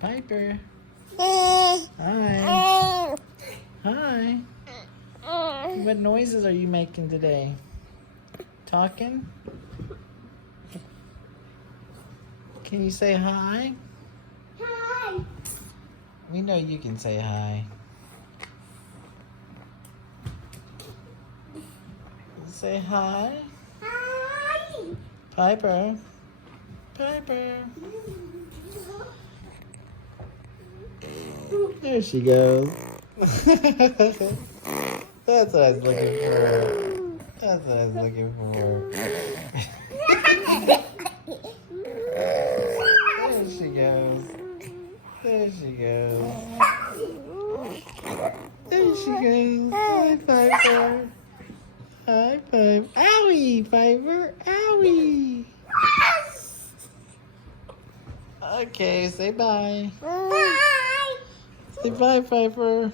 Piper. Hi. Hi. What noises are you making today? Talking? Can you say hi? Hi. We know you can say hi. Say hi. Hi. Piper. Piper. There she goes. That's what I was looking for. That's what I was looking for. There she goes. There she goes. There she goes. Hi, Piper. Hi, Piper. Owie, Piper. Owie. Okay, say bye. Bye. Say bye, Piper.